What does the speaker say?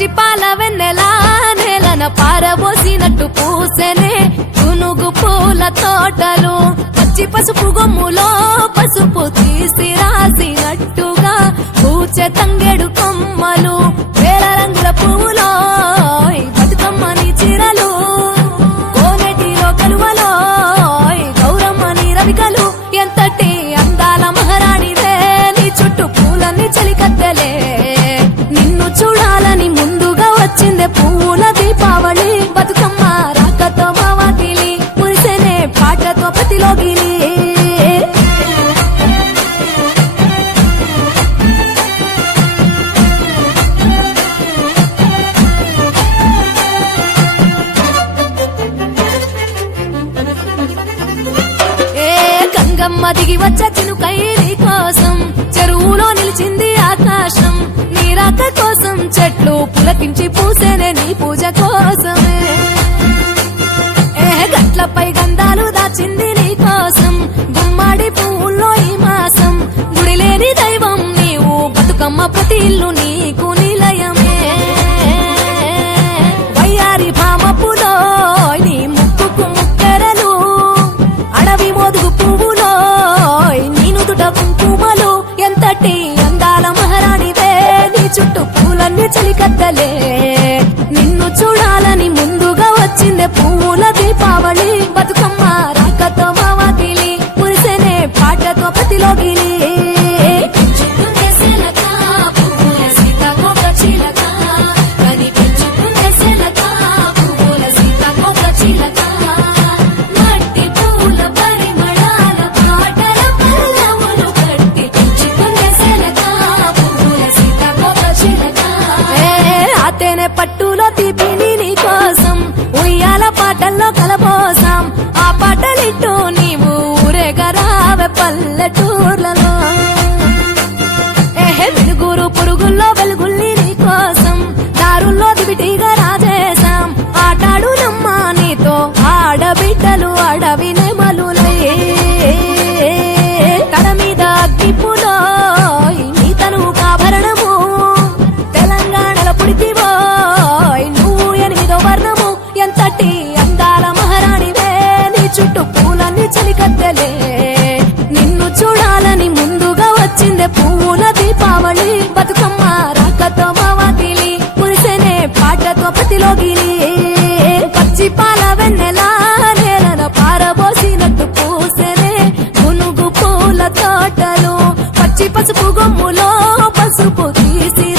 పచ్చి పాల వెన్నెలా నేలన పారబోసినట్టు పూసెనే గునుగు పూల తోటలు. పచ్చి పసుపు గొమ్ములో పసుపు తీసి రాసినట్టుగా పూచె తంగెడు కొమ్మలు. వేల వచ్చిందే పువ్వుల దీపావళి. బతుకమ్మ రాకతో మావాటిలి మురిసెనే పాటతో పతిలోగిలి గంగమ్మ దిగి వచ్చ చినుకైరి కోసం చెరువులో చెట్లు పులకించి పూసేనే నీ పూజ కోసమే. ఏ గట్లపై గంధాలు దాచింది నీ కోసం. గుమ్మాడి పువ్వుల్లో ఈ మాసం గుడి లేని దైవం నీవు. బతుకమ్మ ప్రతి ఇల్లు నీకు నిలయమే. వయ్యారి భామపులో నీ ముక్కుకు ముక్కెరలు. అడవి మోదుగు పువ్వులో నీ నుదుట కుంకుమలు. ఎంతటి అందాల మహారాణివే నీ చుట్టూ పూలన్నీ చలికత్తలే. నిన్ను చూడాలని ముందుగా వచ్చిందే పువ్వుల దీపావళి. పట్టులో తీపిని నీ కోసం ఉయ్యాల పాటల్లో కలబోసాం. ఆ పాటలిట్టు నీవు ఊరేగరావె పల్లెటూర్లలో. ఏహే వెలుగురు పురుగుల్లో వెలుగుల్ని నీ కోసం దారుల్లో దివిటీగా పూలన్నీ నిన్ను చూడాలని ముందుగా వచ్చిందే పువ్వుల దీపావళి. బతుకమ్మ రాకతో మావాతిలి మురిసెనే పాటతో పతిలోగిలి పచ్చి పాల వెన్నెల నేలన పారబోసినట్టు పూసెనే పునుగు పూల తోటలు. పచ్చి పసుపు గొమ్ములో పసుపు తీసి